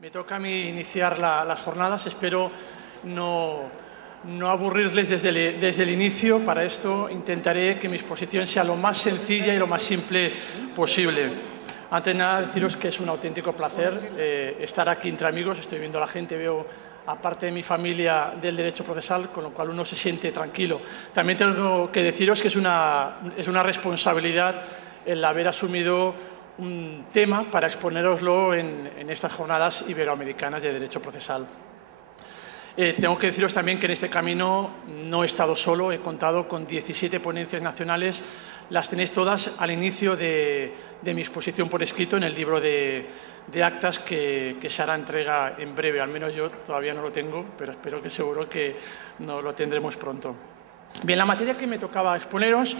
Me toca a mí iniciar las jornadas. Espero no aburrirles desde el inicio. Para esto intentaré que mi exposición sea lo más sencilla y lo más simple posible. Antes de nada, deciros que es un auténtico placer estar aquí entre amigos. Estoy viendo a la gente, veo a parte de mi familia del derecho procesal, con lo cual uno se siente tranquilo. También tengo que deciros que es una responsabilidad el haber asumido un tema para exponeroslo en estas jornadas iberoamericanas de derecho procesal. Tengo que deciros también que en este camino no he estado solo, he contado con 17 ponencias nacionales, las tenéis todas al inicio de mi exposición por escrito en el libro de actas que se hará entrega en breve. Al menos yo todavía no lo tengo, pero espero que seguro que no lo tendremos pronto. Bien, la materia que me tocaba exponeros,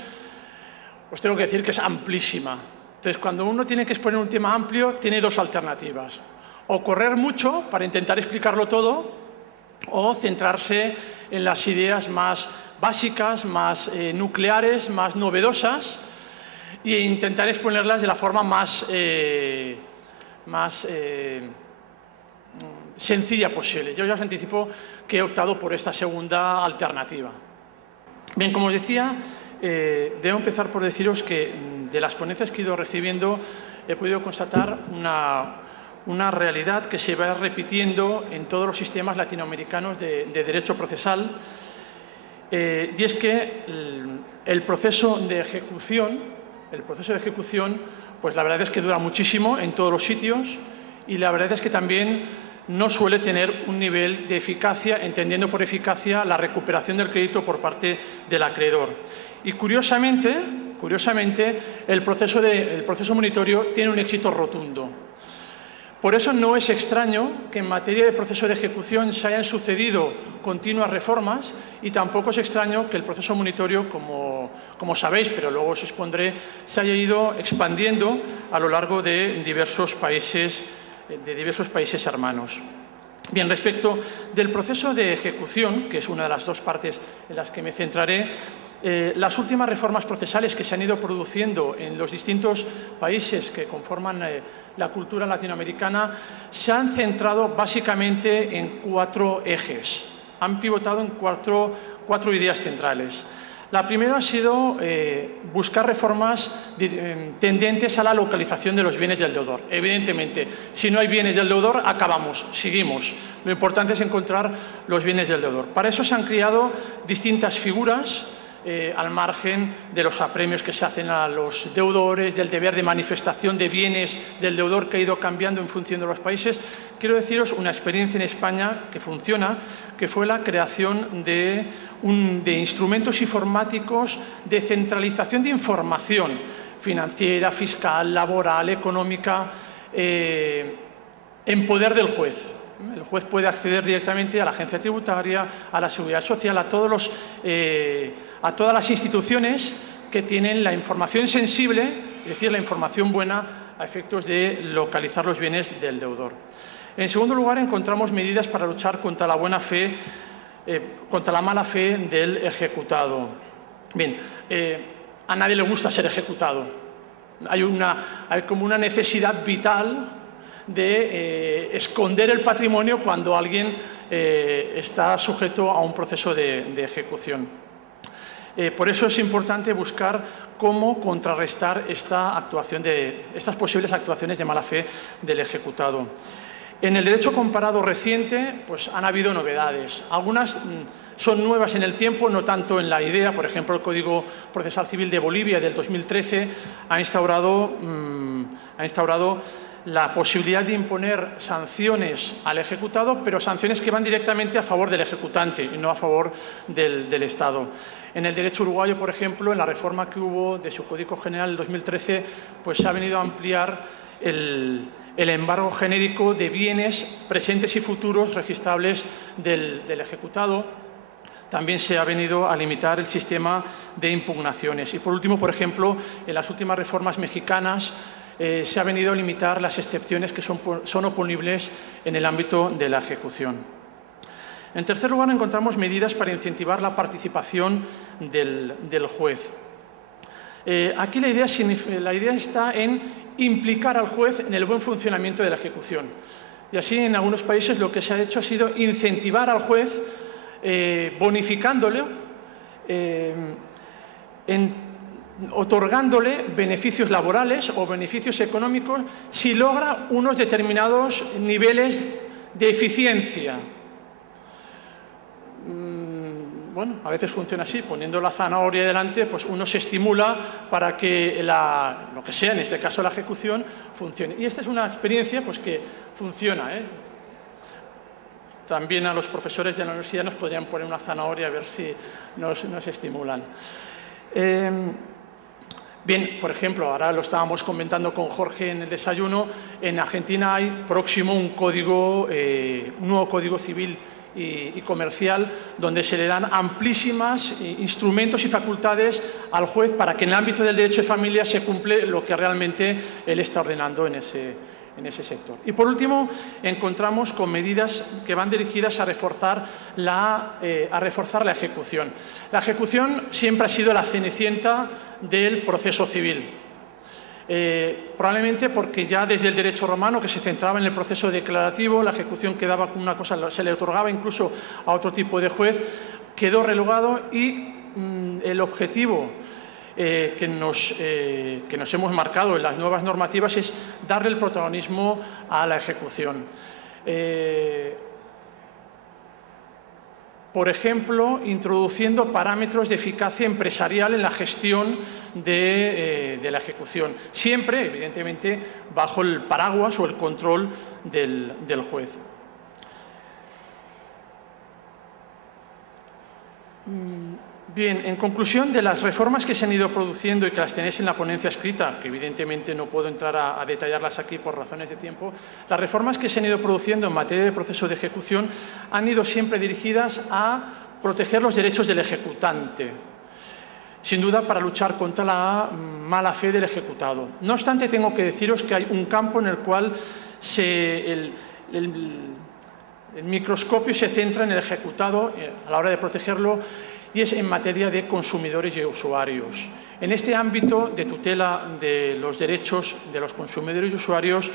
os tengo que decir que es amplísima. Entonces, cuando uno tiene que exponer un tema amplio, tiene dos alternativas. O correr mucho para intentar explicarlo todo, o centrarse en las ideas más básicas, más nucleares, más novedosas, e intentar exponerlas de la forma más sencilla posible. Yo ya os anticipo que he optado por esta segunda alternativa. Bien, como os decía, debo empezar por deciros que de las ponencias que he ido recibiendo he podido constatar una realidad que se va repitiendo en todos los sistemas latinoamericanos de derecho procesal, y es que el proceso de ejecución, pues la verdad es que dura muchísimo en todos los sitios, y la verdad es que también no suele tener un nivel de eficacia, entendiendo por eficacia la recuperación del crédito por parte del acreedor. Y curiosamente, el proceso monitorio tiene un éxito rotundo. Por eso no es extraño que en materia de proceso de ejecución se hayan sucedido continuas reformas, y tampoco es extraño que el proceso monitorio, como sabéis, pero luego os expondré, se haya ido expandiendo a lo largo de diversos países hermanos. Bien, respecto del proceso de ejecución, que es una de las dos partes en las que me centraré, las últimas reformas procesales que se han ido produciendo en los distintos países que conforman la cultura latinoamericana se han centrado básicamente en cuatro ejes. Han pivotado en cuatro ideas centrales. La primera ha sido buscar reformas tendentes a la localización de los bienes del deudor. Evidentemente, si no hay bienes del deudor, acabamos, seguimos. Lo importante es encontrar los bienes del deudor. Para eso se han creado distintas figuras al margen de los apremios que se hacen a los deudores, del deber de manifestación de bienes del deudor que ha ido cambiando en función de los países. Quiero deciros una experiencia en España que funciona, que fue la creación de instrumentos informáticos de centralización de información financiera, fiscal, laboral, económica, en poder del juez. El juez puede acceder directamente a la agencia tributaria, a la seguridad social, a todas las instituciones que tienen la información sensible, es decir, la información buena a efectos de localizar los bienes del deudor. En segundo lugar, encontramos medidas para luchar contra la mala fe del ejecutado. Bien, a nadie le gusta ser ejecutado. Hay como una necesidad vital de esconder el patrimonio cuando alguien está sujeto a un proceso de ejecución. Por eso es importante buscar cómo contrarrestar estas posibles actuaciones de mala fe del ejecutado. En el derecho comparado reciente, pues han habido novedades. Algunas son nuevas en el tiempo, no tanto en la idea. Por ejemplo, el Código Procesal Civil de Bolivia del 2013 ha instaurado la posibilidad de imponer sanciones al ejecutado, pero sanciones que van directamente a favor del ejecutante y no a favor del Estado. En el derecho uruguayo, por ejemplo, en la reforma que hubo de su Código General del 2013, pues se ha venido a ampliar el embargo genérico de bienes presentes y futuros registrables del ejecutado. También se ha venido a limitar el sistema de impugnaciones. Y por último, por ejemplo, en las últimas reformas mexicanas se ha venido a limitar las excepciones que son oponibles en el ámbito de la ejecución. En tercer lugar, encontramos medidas para incentivar la participación del juez. Aquí la idea está en implicar al juez en el buen funcionamiento de la ejecución. Y así, en algunos países, lo que se ha hecho ha sido incentivar al juez, bonificándole, otorgándole beneficios laborales o beneficios económicos si logra unos determinados niveles de eficiencia. Bueno, a veces funciona así, poniendo la zanahoria delante, pues uno se estimula para que lo que sea, en este caso la ejecución, funcione. Y esta es una experiencia pues, que funciona, ¿eh? También a los profesores de la universidad nos podrían poner una zanahoria a ver si nos estimulan. Bien, por ejemplo, ahora lo estábamos comentando con Jorge en el desayuno, en Argentina hay próximo un nuevo código civil y comercial, donde se le dan amplísimos instrumentos y facultades al juez para que en el ámbito del derecho de familia se cumple lo que realmente él está ordenando en ese sector. Y por último, encontramos con medidas que van dirigidas a reforzar la ejecución. La ejecución siempre ha sido la cenicienta del proceso civil. Probablemente porque ya desde el derecho romano, que se centraba en el proceso declarativo, la ejecución quedaba como una cosa, se le otorgaba incluso a otro tipo de juez, quedó relegado y el objetivo que nos hemos marcado en las nuevas normativas es darle el protagonismo a la ejecución. Por ejemplo, introduciendo parámetros de eficacia empresarial en la gestión de la ejecución, siempre, evidentemente, bajo el paraguas o el control del juez. Bien, en conclusión de las reformas que se han ido produciendo y que las tenéis en la ponencia escrita, que evidentemente no puedo entrar a detallarlas aquí por razones de tiempo, las reformas que se han ido produciendo en materia de proceso de ejecución han ido siempre dirigidas a proteger los derechos del ejecutante, sin duda para luchar contra la mala fe del ejecutado. No obstante, tengo que deciros que hay un campo en el cual el microscopio se centra en el ejecutado a la hora de protegerlo, y es en materia de consumidores y usuarios. En este ámbito de tutela de los derechos de los consumidores y usuarios,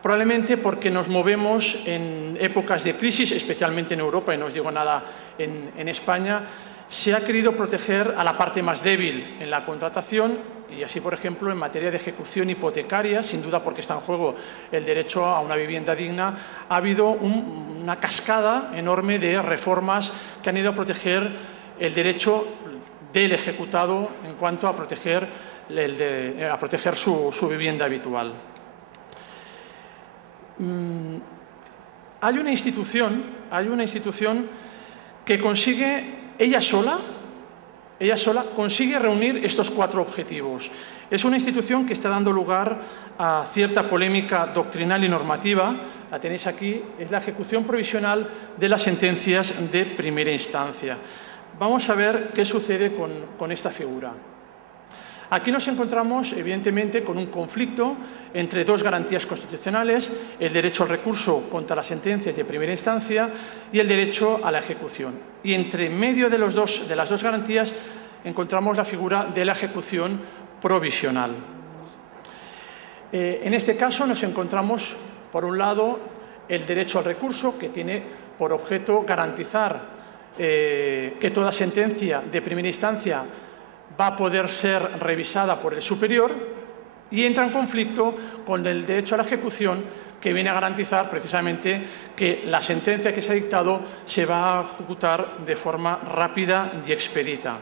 probablemente porque nos movemos en épocas de crisis, especialmente en Europa, y no os digo nada en España, se ha querido proteger a la parte más débil en la contratación, y así, por ejemplo, en materia de ejecución hipotecaria, sin duda porque está en juego el derecho a una vivienda digna, ha habido una cascada enorme de reformas que han ido a proteger el derecho del ejecutado en cuanto a proteger su vivienda habitual. Hay una institución que consigue, ella sola consigue reunir estos 4 objetivos. Es una institución que está dando lugar a cierta polémica doctrinal y normativa. La tenéis aquí, es la ejecución provisional de las sentencias de primera instancia. Vamos a ver qué sucede con esta figura. Aquí nos encontramos, evidentemente, con un conflicto entre 2 garantías constitucionales, el derecho al recurso contra las sentencias de primera instancia y el derecho a la ejecución. Y entre medio de las dos garantías encontramos la figura de la ejecución provisional. En este caso nos encontramos, por un lado, el derecho al recurso, que tiene por objeto garantizar que toda sentencia de primera instancia va a poder ser revisada por el superior, y entra en conflicto con el derecho a la ejecución, que viene a garantizar precisamente que la sentencia que se ha dictado se va a ejecutar de forma rápida y expedita.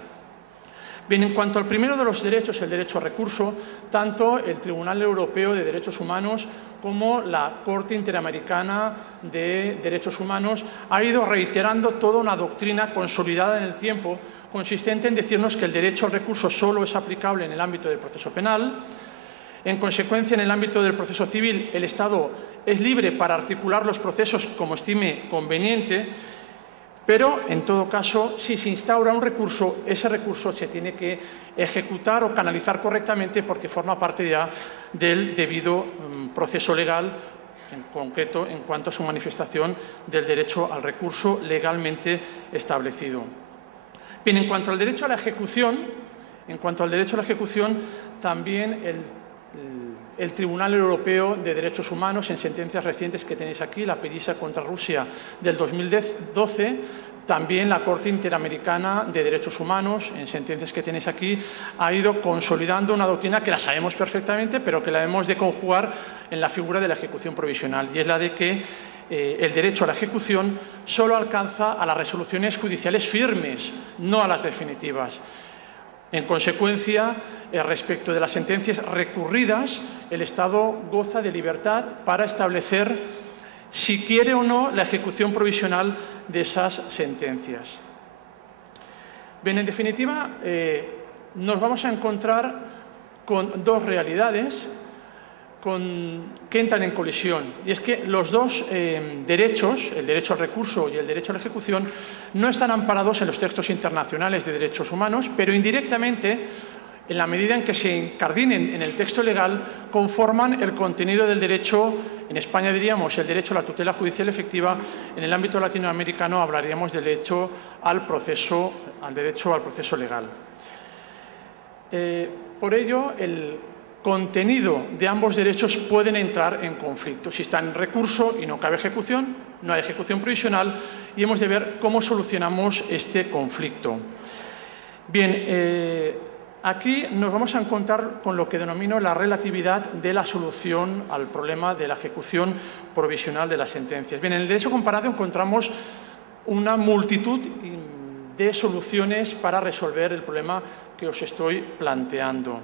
Bien, en cuanto al primero de los derechos, el derecho a recurso, tanto el Tribunal Europeo de Derechos Humanos como la Corte Interamericana de Derechos Humanos ha ido reiterando toda una doctrina consolidada en el tiempo, consistente en decirnos que el derecho al recurso solo es aplicable en el ámbito del proceso penal. En consecuencia, en el ámbito del proceso civil, el Estado es libre para articular los procesos como estime conveniente, pero, en todo caso, si se instaura un recurso, ese recurso se tiene que ejecutar o canalizar correctamente porque forma parte ya del debido proceso legal, en concreto en cuanto a su manifestación del derecho al recurso legalmente establecido. Bien, en cuanto al derecho a la ejecución, también el Tribunal Europeo de Derechos Humanos, en sentencias recientes que tenéis aquí, la Pellisa contra Rusia del 2012, también la Corte Interamericana de Derechos Humanos, en sentencias que tenéis aquí, ha ido consolidando una doctrina que la sabemos perfectamente, pero que la hemos de conjugar en la figura de la ejecución provisional, y es la de que el derecho a la ejecución solo alcanza a las resoluciones judiciales firmes, no a las definitivas. En consecuencia, respecto de las sentencias recurridas, el Estado goza de libertad para establecer si quiere o no la ejecución provisional de esas sentencias. Bien, en definitiva, nos vamos a encontrar con dos realidades que entran en colisión. Y es que los dos derechos, el derecho al recurso y el derecho a la ejecución, no están amparados en los textos internacionales de derechos humanos, pero indirectamente, en la medida en que se incardinen en el texto legal, conforman el contenido del derecho. En España diríamos el derecho a la tutela judicial efectiva, en el ámbito latinoamericano hablaríamos del derecho al derecho al proceso legal. Por ello, el contenido de ambos derechos pueden entrar en conflicto. Si está en recurso y no cabe ejecución, no hay ejecución provisional, y hemos de ver cómo solucionamos este conflicto. Bien, aquí nos vamos a encontrar con lo que denomino la relatividad de la solución al problema de la ejecución provisional de las sentencias. Bien, en el derecho comparado encontramos una multitud de soluciones para resolver el problema que os estoy planteando.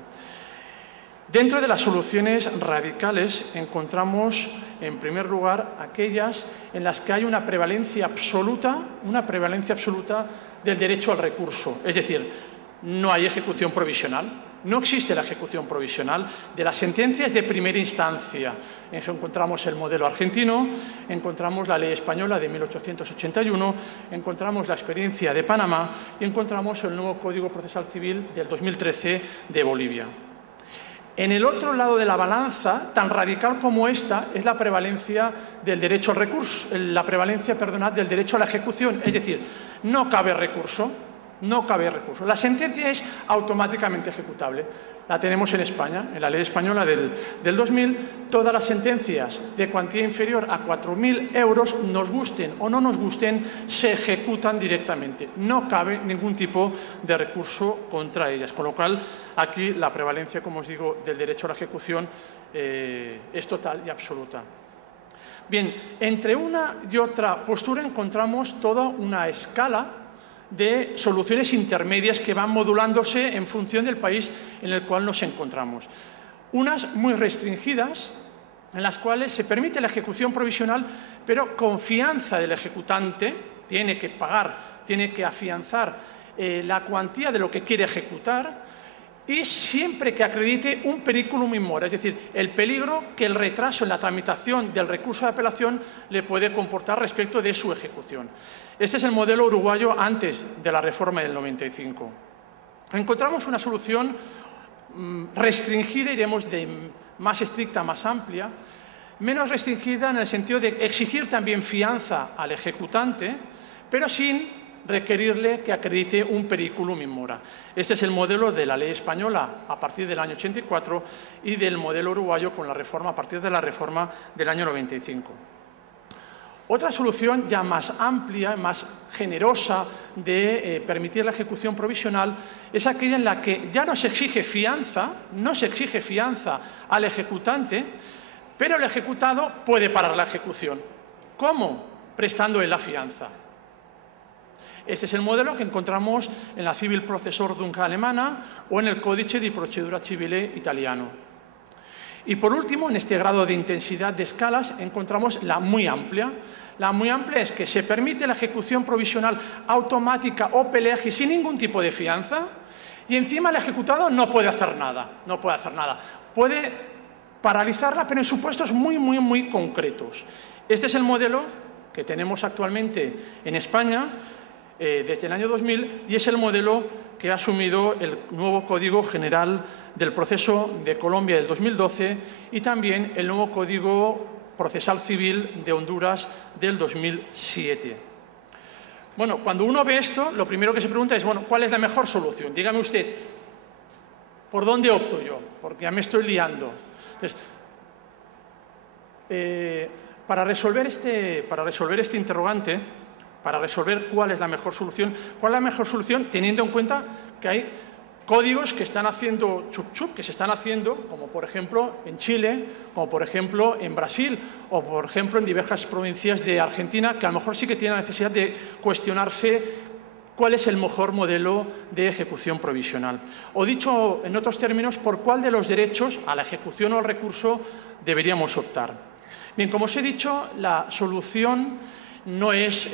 Dentro de las soluciones radicales encontramos, en primer lugar, aquellas en las que hay una prevalencia absoluta del derecho al recurso. Es decir, no hay ejecución provisional, no existe la ejecución provisional de las sentencias de primera instancia. En eso encontramos el modelo argentino, encontramos la ley española de 1881, encontramos la experiencia de Panamá y encontramos el nuevo Código Procesal Civil del 2013 de Bolivia. En el otro lado de la balanza, tan radical como esta, es la prevalencia del derecho al recurso, del derecho a la ejecución. Es decir, no cabe recurso. La sentencia es automáticamente ejecutable. La tenemos en España, en la ley española del 2000. Todas las sentencias de cuantía inferior a 4.000 euros, nos gusten o no nos gusten, se ejecutan directamente. No cabe ningún tipo de recurso contra ellas. Con lo cual, aquí la prevalencia, como os digo, del derecho a la ejecución es total y absoluta. Bien, entre una y otra postura encontramos toda una escala de soluciones intermedias que van modulándose en función del país en el cual nos encontramos. Unas muy restringidas, en las cuales se permite la ejecución provisional, pero con fianza del ejecutante, tiene que pagar, tiene que afianzar la cuantía de lo que quiere ejecutar, y siempre que acredite un periculum in mora, es decir, el peligro que el retraso en la tramitación del recurso de apelación le puede comportar respecto de su ejecución. Este es el modelo uruguayo antes de la reforma del 95. Encontramos una solución restringida, iremos de más estricta a más amplia, menos restringida en el sentido de exigir también fianza al ejecutante, pero sin requerirle que acredite un periculum in mora. Este es el modelo de la ley española a partir del año 84 y del modelo uruguayo con la reforma a partir de la reforma del año 95. Otra solución ya más amplia, más generosa de permitir la ejecución provisional es aquella en la que ya no se exige fianza al ejecutante, pero el ejecutado puede parar la ejecución. ¿Cómo? Prestándole la fianza. Este es el modelo que encontramos en la Civil Processordnung alemana o en el Codice di Procedura Civile italiano. Y por último, en este grado de intensidad de escalas, encontramos la muy amplia. La muy amplia es que se permite la ejecución provisional automática o pelegi sin ningún tipo de fianza, y encima el ejecutado no puede hacer nada. Puede paralizarla, pero en supuestos muy concretos. Este es el modelo que tenemos actualmente en España desde el año 2000, y es el modelo que ha asumido el nuevo Código General del Proceso de Colombia del 2012 y también el nuevo Código Procesal Civil de Honduras del 2007. Bueno, cuando uno ve esto, lo primero que se pregunta es, bueno, ¿cuál es la mejor solución? Dígame usted, ¿por dónde opto yo? Porque ya me estoy liando. Entonces, para resolver este interrogante, para resolver cuál es la mejor solución, teniendo en cuenta que hay códigos que están haciendo chup-chup, que se están haciendo, como por ejemplo en Chile, como por ejemplo en Brasil, o por ejemplo en diversas provincias de Argentina, que a lo mejor sí que tienen la necesidad de cuestionarse cuál es el mejor modelo de ejecución provisional. O dicho en otros términos, por cuál de los derechos a la ejecución o al recurso deberíamos optar. Bien, como os he dicho, la solución no es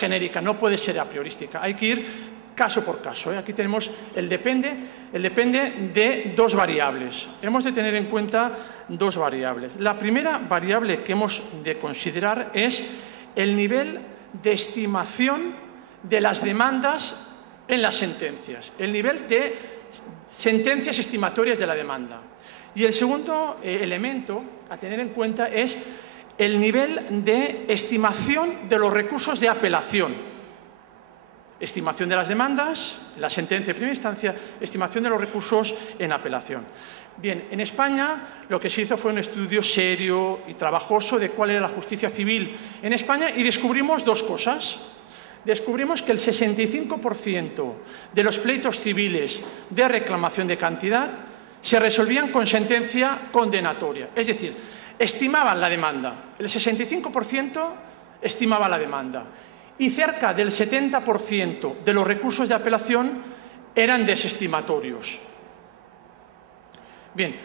genérica, no puede ser a priorística. Hay que ir caso por caso. Aquí tenemos el depende de dos variables. Hemos de tener en cuenta dos variables. La primera variable que hemos de considerar es el nivel de estimación de las demandas en las sentencias, el nivel de sentencias estimatorias de la demanda. Y el segundo elemento a tener en cuenta es el nivel de estimación de los recursos de apelación. Estimación de las demandas, la sentencia de primera instancia, estimación de los recursos en apelación. Bien, en España lo que se hizo fue un estudio serio y trabajoso de cuál era la justicia civil en España y descubrimos dos cosas. Descubrimos que el 65% de los pleitos civiles de reclamación de cantidad se resolvían con sentencia condenatoria. Es decir, estimaban la demanda. El 65% estimaba la demanda. Y cerca del 70% de los recursos de apelación eran desestimatorios. Bien,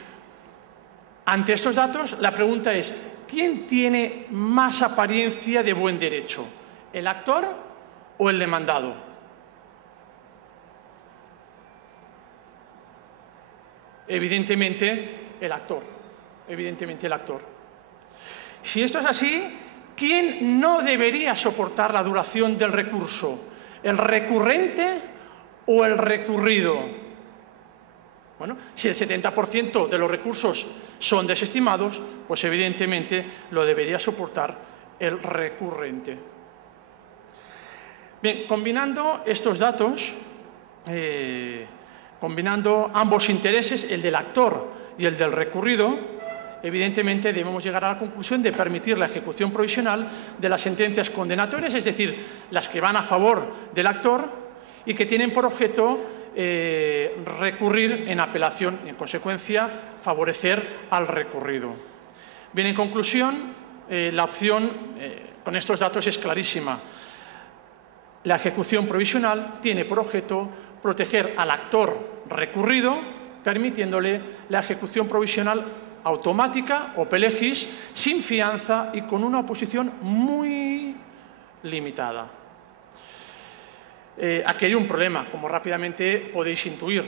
ante estos datos, la pregunta es, ¿quién tiene más apariencia de buen derecho? ¿El actor o el demandado? Evidentemente, el actor. Evidentemente, el actor. Si esto es así, ¿quién no debería soportar la duración del recurso? ¿El recurrente o el recurrido? Bueno, si el 70% de los recursos son desestimados, pues evidentemente lo debería soportar el recurrente. Bien, combinando estos datos, combinando ambos intereses, el del actor y el del recurrido, evidentemente debemos llegar a la conclusión de permitir la ejecución provisional de las sentencias condenatorias, es decir, las que van a favor del actor y que tienen por objeto recurrir en apelación y, en consecuencia, favorecer al recurrido. Bien, en conclusión, la opción con estos datos es clarísima. La ejecución provisional tiene por objeto proteger al actor recurrido, permitiéndole la ejecución provisional automática o ope legis, sin fianza y con una oposición muy limitada. Aquí hay un problema, como rápidamente podéis intuir,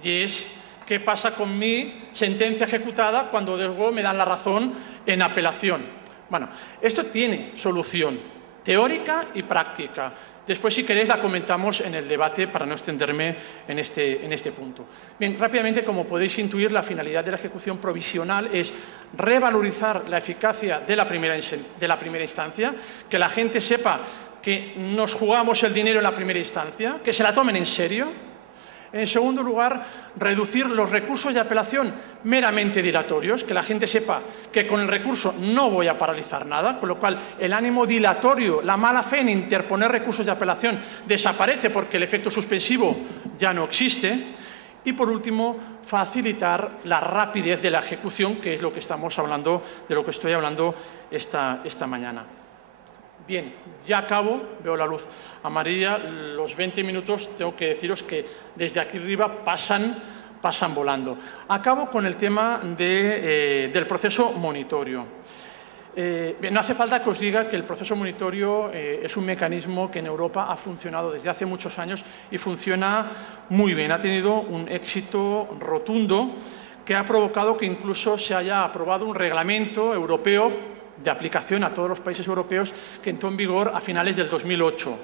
y es qué pasa con mi sentencia ejecutada cuando luego me dan la razón en apelación. Bueno, esto tiene solución teórica y práctica. Después, si queréis, la comentamos en el debate para no extenderme en este punto. Bien, rápidamente, como podéis intuir, la finalidad de la ejecución provisional es revalorizar la eficacia de la primera instancia, que la gente sepa que nos jugamos el dinero en la primera instancia, que se la tomen en serio. En segundo lugar, reducir los recursos de apelación meramente dilatorios, que la gente sepa que con el recurso no voy a paralizar nada, con lo cual el ánimo dilatorio, la mala fe en interponer recursos de apelación desaparece porque el efecto suspensivo ya no existe. Y, por último, facilitar la rapidez de la ejecución, que es lo que estamos hablando, de lo que estoy hablando esta mañana. Bien, ya acabo, veo la luz amarilla, los 20 minutos tengo que deciros que desde aquí arriba pasan volando. Acabo con el tema del proceso monitorio. Bien, no hace falta que os diga que el proceso monitorio es un mecanismo que en Europa ha funcionado desde hace muchos años y funciona muy bien. Ha tenido un éxito rotundo que ha provocado que incluso se haya aprobado un reglamento europeo de aplicación a todos los países europeos que entró en vigor a finales del 2008.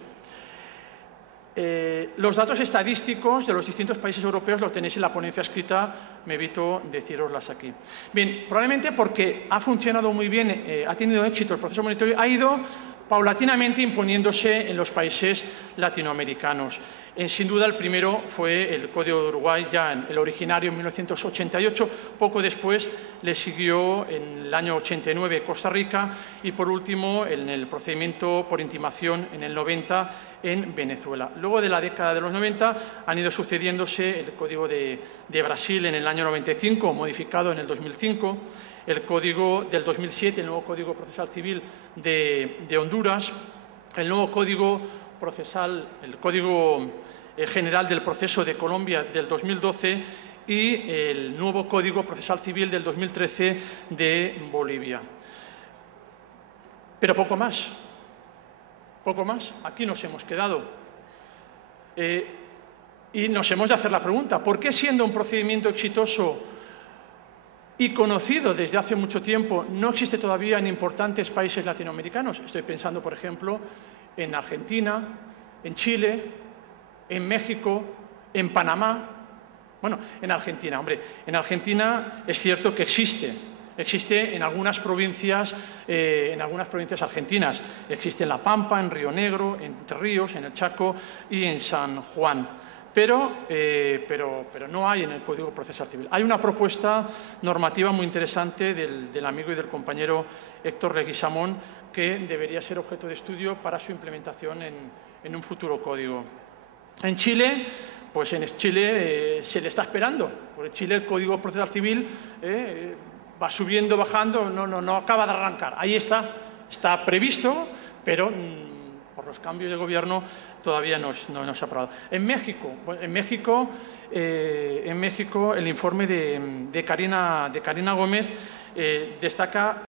Los datos estadísticos de los distintos países europeos los tenéis en la ponencia escrita, me evito deciroslas aquí. Bien, probablemente porque ha funcionado muy bien, ha tenido éxito el proceso monitorio, ha ido paulatinamente imponiéndose en los países latinoamericanos. Sin duda, el primero fue el Código de Uruguay, ya el originario en 1988. Poco después le siguió en el año 89 Costa Rica y, por último, en el procedimiento por intimación en el 90 en Venezuela. Luego de la década de los 90 han ido sucediéndose el Código de Brasil en el año 95, modificado en el 2005, el Código del 2007, el nuevo Código Procesal Civil de Honduras, el nuevo Código Procesal, el Código General del Proceso de Colombia del 2012 y el nuevo Código Procesal Civil del 2013 de Bolivia. Pero poco más. Poco más. Aquí nos hemos quedado. Y nos hemos de hacer la pregunta, ¿por qué, siendo un procedimiento exitoso y conocido desde hace mucho tiempo, no existe todavía en importantes países latinoamericanos? Estoy pensando, por ejemplo, en Argentina, en Chile, en México, en Panamá. Bueno, en Argentina, hombre, en Argentina es cierto que existe en algunas provincias argentinas. Existe en La Pampa, en Río Negro, en Entre Ríos, en el Chaco y en San Juan. Pero no hay en el Código Procesal Civil. Hay una propuesta normativa muy interesante del amigo y del compañero Héctor Leguizamón, que debería ser objeto de estudio para su implementación en un futuro código. En Chile, pues en Chile se le está esperando. Por Chile el Código Procesal Civil va subiendo, bajando, no acaba de arrancar. Ahí está previsto, pero por los cambios de gobierno todavía no se ha aprobado. En México, el informe de Karina Gómez destaca